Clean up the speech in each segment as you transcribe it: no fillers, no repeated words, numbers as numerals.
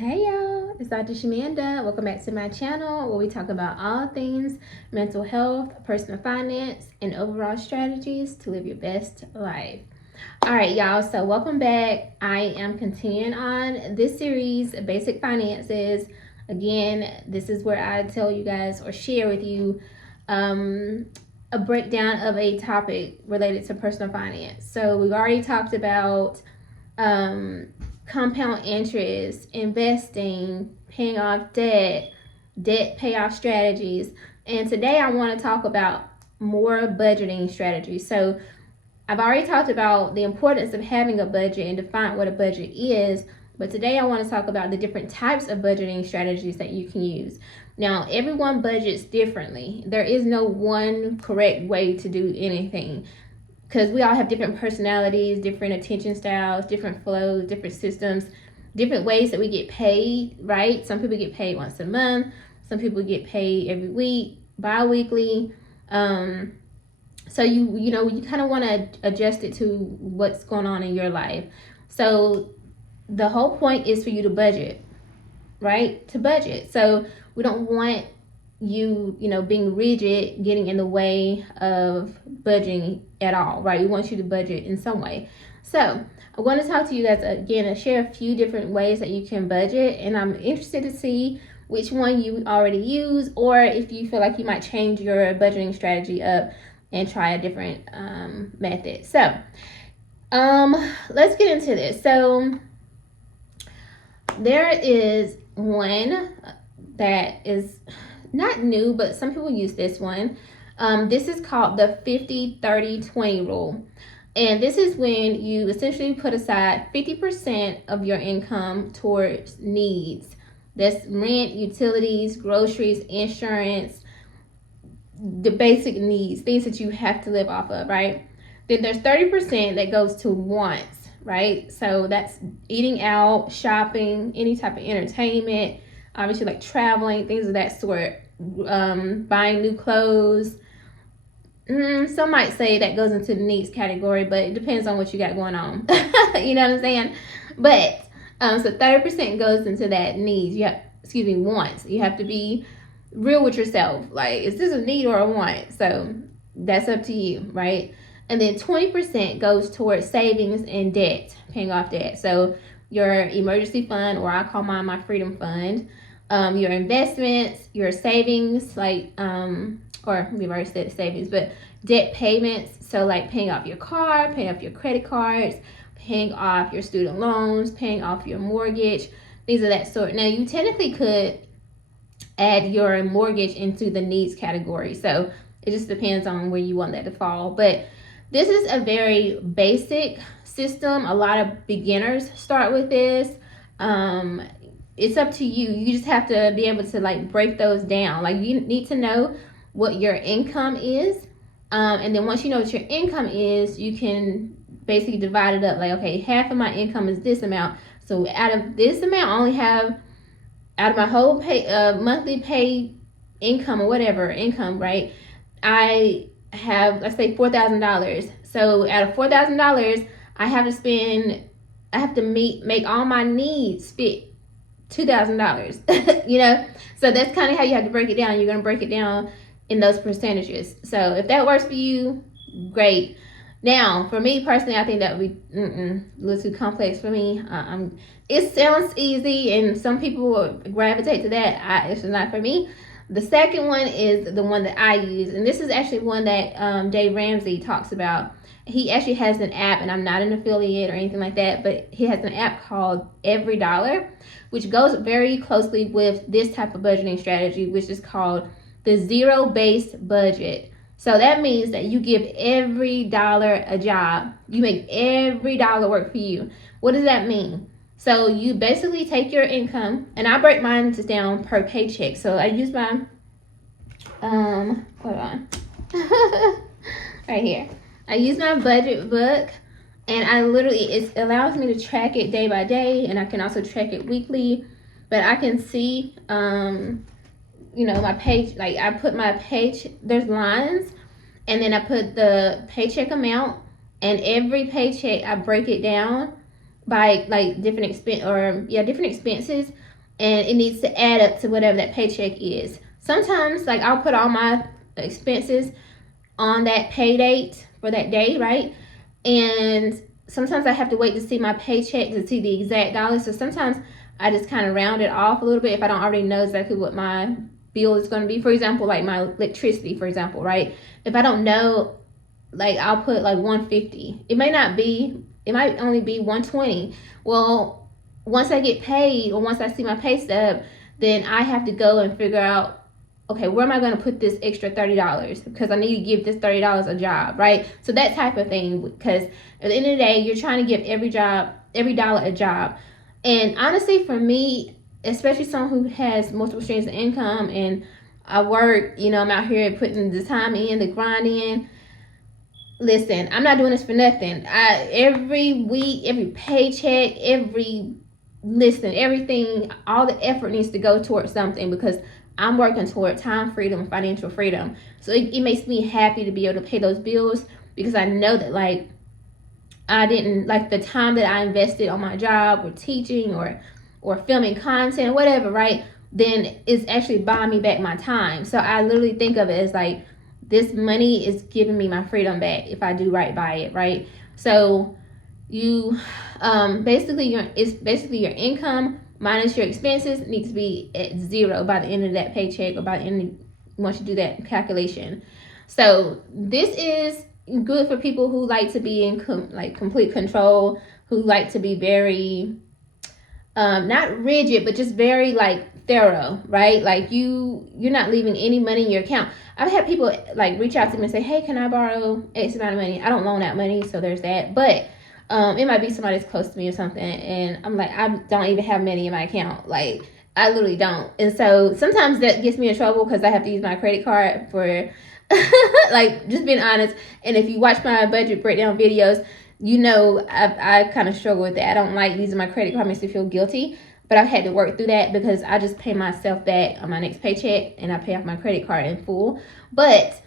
Hey y'all, it's Dr. Shamanda. Welcome back to my channel where we talk about all things mental health, personal finance, and overall strategies to live your best life. All right, y'all, so welcome back. I am continuing on this series, Basic Finances. Again, this is where I tell you guys or share with you a breakdown of a topic related to personal finance. So we've already talked about compound interest, investing, paying off debt, debt payoff strategies. And today I want to talk about more budgeting strategies. So I've already talked about the importance of having a budget and define what a budget is. But today I want to talk about the different types of budgeting strategies that you can use. Now, everyone budgets differently. There is no one correct way to do anything, because we all have different personalities, different attention styles, different flows, different systems, different ways that we get paid, right? Some people get paid once a month. Some people get paid every week, bi-weekly. So you kind of want to adjust it to what's going on in your life. So the whole point is for you to budget, right? To budget. So we don't want you being rigid getting in the way of budgeting at all, right? We want you to budget in some way. So I want to talk to you guys again and share a few different ways that you can budget, and I'm interested to see which one you already use, or if you feel like you might change your budgeting strategy up and try a different method. So let's get into this. So there is one that is not new, but some people use this one. This is called the 50-30-20 rule. And this is when you essentially put aside 50% of your income towards needs. That's rent, utilities, groceries, insurance, the basic needs, things that you have to live off of, right? Then there's 30% that goes to wants, right? So that's eating out, shopping, any type of entertainment, obviously like traveling, things of that sort, buying new clothes. Some might say that goes into the needs category, but it depends on what you got going on. You know what I'm saying? But so 30% goes into that needs. Wants. You have to be real with yourself. Like, is this a need or a want? So that's up to you, right? And then 20% goes towards savings and debt, paying off debt. So your emergency fund, or I call mine my freedom fund, your investments, your savings, like or we've already said savings, but debt payments. So like paying off your car, paying off your credit cards, paying off your student loans, paying off your mortgage, things of that sort. Now you technically could add your mortgage into the needs category. So it just depends on where you want that to fall. But this is a very basic system. A lot of beginners start with this. It's up to you. You just have to be able to like break those down. Like, you need to know what your income is. And then once you know what your income is, you can basically divide it up. Like, okay, half of my income is this amount. So out of this amount, I only have, out of my whole monthly pay income or whatever income, right? I have, let's say $4,000. So out of $4,000, I have to make all my needs fit $2,000. So that's kind of how you have to break it down. You're going to break it down in those percentages. So if that works for you, great. Now, for me personally, I think that would be a little too complex for me. It sounds easy, and some people will gravitate to that. It's not for me. The second one is the one that I use, and this is actually one that Dave Ramsey talks about. He actually has an app, and I'm not an affiliate or anything like that, but he has an app called Every Dollar, which goes very closely with this type of budgeting strategy, which is called the zero-based budget. So that means that you give every dollar a job. You make every dollar work for you. What does that mean? So you basically take your income, and I break mine down per paycheck. So I use my, hold on, right here. I use my budget book, and it allows me to track it day by day, and I can also track it weekly. But I can see, my page, like I put my page, there's lines, and then I put the paycheck amount, and every paycheck I break it down by like different expenses. and it needs to add up to whatever that paycheck is. Sometimes, like, I'll put all my expenses on that pay date for that day, right? And sometimes I have to wait to see my paycheck to see the exact dollars. So sometimes I just kind of round it off a little bit if I don't already know exactly what my bill is going to be. For example, like my electricity, for example, right? If I don't know, like, I'll put like 150. It might only be 120. Well, once I get paid or once I see my pay stub, then I have to go and figure out, okay, where am I going to put this extra $30? Because I need to give this $30 a job, right? So that type of thing, because at the end of the day, you're trying to give every dollar a job. And honestly, for me, especially someone who has multiple streams of income, and I work, I'm out here putting the time in, the grind in. Listen, I'm not doing this for nothing. Every week, every paycheck, everything, all the effort needs to go towards something, because I'm working toward time freedom, financial freedom. So it makes me happy to be able to pay those bills, because I know that, like, I didn't, like, the time that I invested on my job or teaching or filming content, whatever, right? Then it's actually buying me back my time. So I literally think of it as like, this money is giving me my freedom back if I do right by it, right? So you basically your income minus your expenses needs to be at zero by the end of that paycheck, or by the end once you do that calculation. So this is good for people who like to be in complete control, who like to be very not rigid, but just very like thorough, right? Like you're not leaving any money in your account. I've had people like reach out to me and say, hey, can I borrow X amount of money? I don't loan out money, so there's that. But it might be somebody that's close to me or something, and I'm like, I don't even have money in my account. Like, I literally don't. And so sometimes that gets me in trouble, because I have to use my credit card for like, just being honest. And if you watch my budget breakdown videos, I kind of struggle with that. I don't like using my credit card. It makes me feel guilty. But I've had to work through that, because I just pay myself back on my next paycheck, and I pay off my credit card in full. But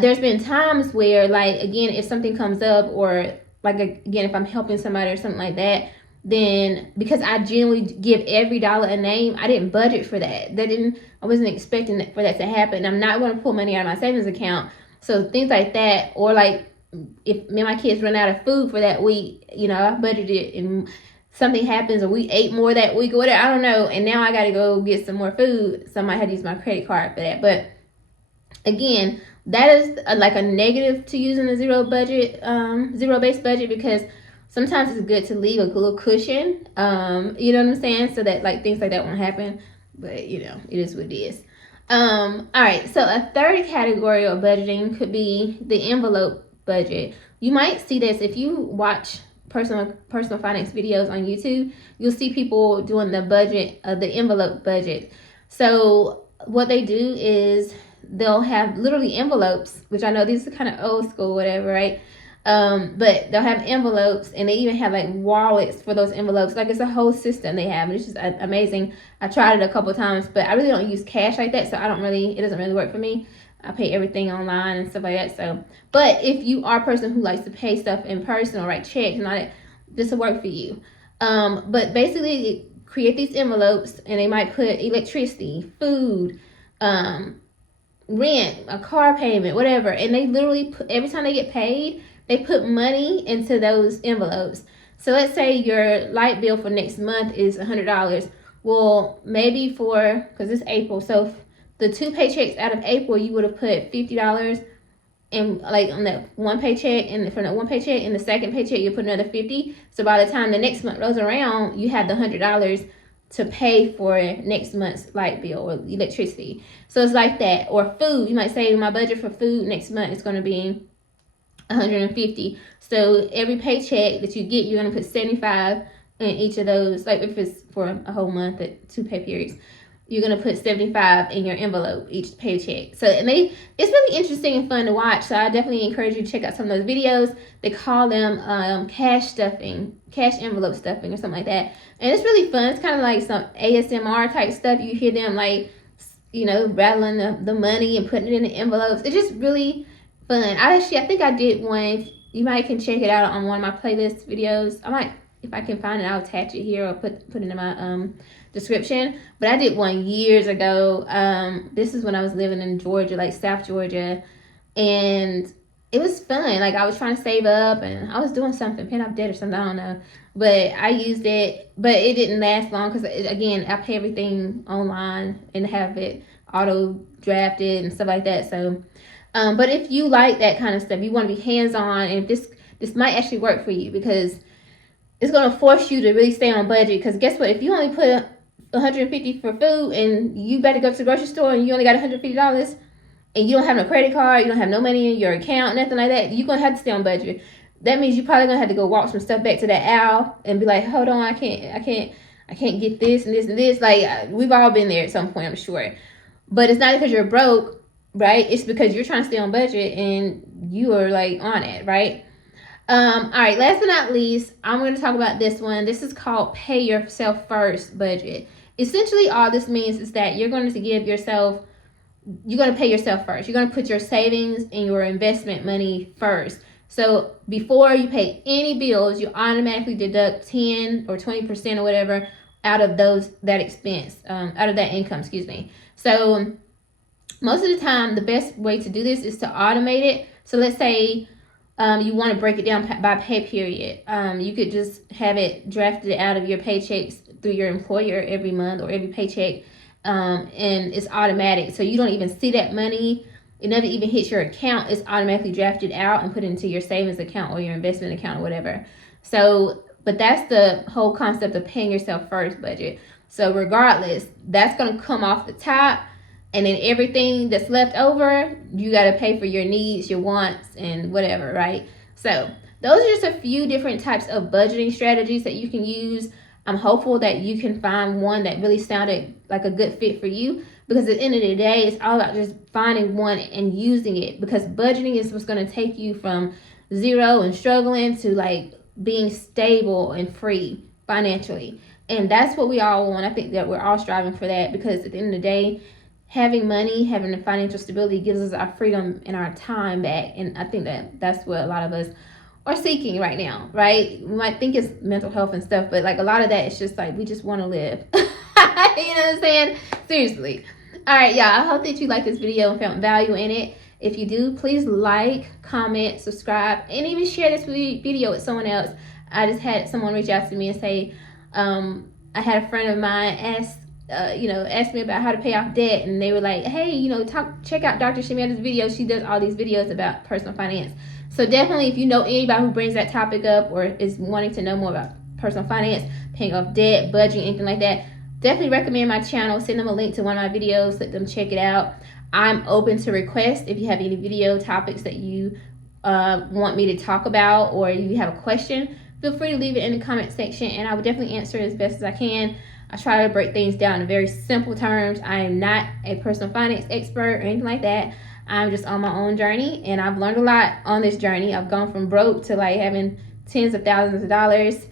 there's been times where, like, again, if something comes up, or like, again, if I'm helping somebody or something like that, then because I genuinely give every dollar a name, I didn't budget for that. I wasn't expecting for that to happen. I'm not going to pull money out of my savings account. So things like that, or like if me and my kids run out of food for that week, I budgeted, and something happens, or we ate more that week or whatever, I don't know, and now I got to go get some more food, so I might have to use my credit card for that. But again, that is like a negative to using a zero-based budget, because sometimes it's good to leave a little cushion, you know what I'm saying, so that like things like that won't happen. But it is what it is. All right, so a third category of budgeting could be the envelope budget. You might see this if you watch personal finance videos on YouTube. You'll see people doing the envelope budget. So what they do is they'll have literally envelopes, which I know these are kind of old school, whatever, right? But they'll have envelopes, and they even have like wallets for those envelopes. Like, it's a whole system they have, and it's just amazing. I tried it a couple of times, but I really don't use cash like that, so it doesn't really work for me. I pay everything online and stuff like that. So, but if you are a person who likes to pay stuff in person or write checks and all that, this will work for you. But basically, create these envelopes, and they might put electricity, food, rent, a car payment, whatever, and they literally every time they get paid, they put money into those envelopes. So let's say your light bill for next month is $100. Well, maybe because it's April, so the 2 paychecks out of April, you would have put $50 in, like, on that one paycheck, and from that one paycheck, in the second paycheck, you put another $50. So by the time the next month rolls around, you have the $100 to pay for next month's light bill or electricity. So it's like that. Or food, you might say my budget for food next month is going to be $150. So every paycheck that you get, you're going to put $75 in each of those. Like, if it's for a whole month at 2 pay periods, you're going to put $75 in your envelope each paycheck. So, and it's really interesting and fun to watch. So I definitely encourage you to check out some of those videos. They call them cash envelope stuffing, or something like that. And it's really fun. It's kind of like some ASMR type stuff. You hear them like, rattling the money and putting it in the envelopes. It's just really fun. I think I did one. You might can check it out on one of my playlist videos. I might if I can find it, I'll attach it here or put it in my description. But I did one years ago. This is when I was living in Georgia, like South Georgia, and it was fun. Like I was trying to save up and I was doing something, paying off debt or something, I don't know. But I used it, but it didn't last long because again, I pay everything online and have it auto drafted and stuff like that. So, but if you like that kind of stuff, you want to be hands on, and if this might actually work for you because it's going to force you to really stay on budget. Because guess what? If you only put $150 for food and you better go to the grocery store and you only got $150 and you don't have no credit card, you don't have no money in your account, nothing like that, you're going to have to stay on budget. That means you probably going to have to go walk some stuff back to that aisle and be like, hold on, I can't get this and this and this. Like, we've all been there at some point, I'm sure. But it's not because you're broke, right? It's because you're trying to stay on budget and you are like on it, right? All right, last but not least, I'm going to talk about this one. This is called pay yourself first budget. Essentially, all this means is that you're going to pay yourself first. You're going to put your savings and your investment money first. So before you pay any bills, you automatically deduct 10 or 20% or whatever out of that expense, out of that income, excuse me. So most of the time, the best way to do this is to automate it. So let's say you want to break it down by pay period. You could just have it drafted out of your paychecks through your employer every month or every paycheck, and it's automatic. So you don't even see that money. It never even hits your account. It's automatically drafted out and put into your savings account or your investment account or whatever. So, but that's the whole concept of paying yourself first budget. So regardless, that's going to come off the top. And then everything that's left over, you got to pay for your needs, your wants, and whatever, right? So those are just a few different types of budgeting strategies that you can use. I'm hopeful that you can find one that really sounded like a good fit for you, because at the end of the day, it's all about just finding one and using it, because budgeting is what's going to take you from zero and struggling to like being stable and free financially. And that's what we all want. I think that we're all striving for that, because at the end of the day, having money, having the financial stability gives us our freedom and our time back. And I think that that's what a lot of us are seeking right now, right? We might think it's mental health and stuff, but like a lot of that is just like, we just want to live. You know what I'm saying? Seriously. All right, y'all. I hope that you liked this video and found value in it. If you do, please like, comment, subscribe, and even share this video with someone else. I just had someone reach out to me and say, I had a friend of mine asked me about how to pay off debt, and they were like, hey, check out Dr. Shamia's video. She does all these videos about personal finance. So definitely, if you know anybody who brings that topic up or is wanting to know more about personal finance, paying off debt, budgeting, anything like that, definitely recommend my channel. Send them a link to one of my videos. Let them check it out. I'm open to requests. If you have any video topics that you want me to talk about, or you have a question, feel free to leave it in the comment section, and I will definitely answer as best as I can. I try to break things down in very simple terms. I am not a personal finance expert or anything like that. I'm just on my own journey, and I've learned a lot on this journey. I've gone from broke to like having tens of thousands of dollars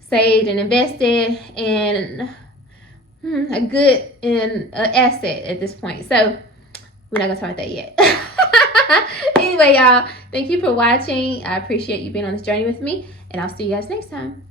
saved and invested, and a good asset at this point. So we're not gonna talk about that yet. Anyway, y'all, thank you for watching. I appreciate you being on this journey with me, and I'll see you guys next time.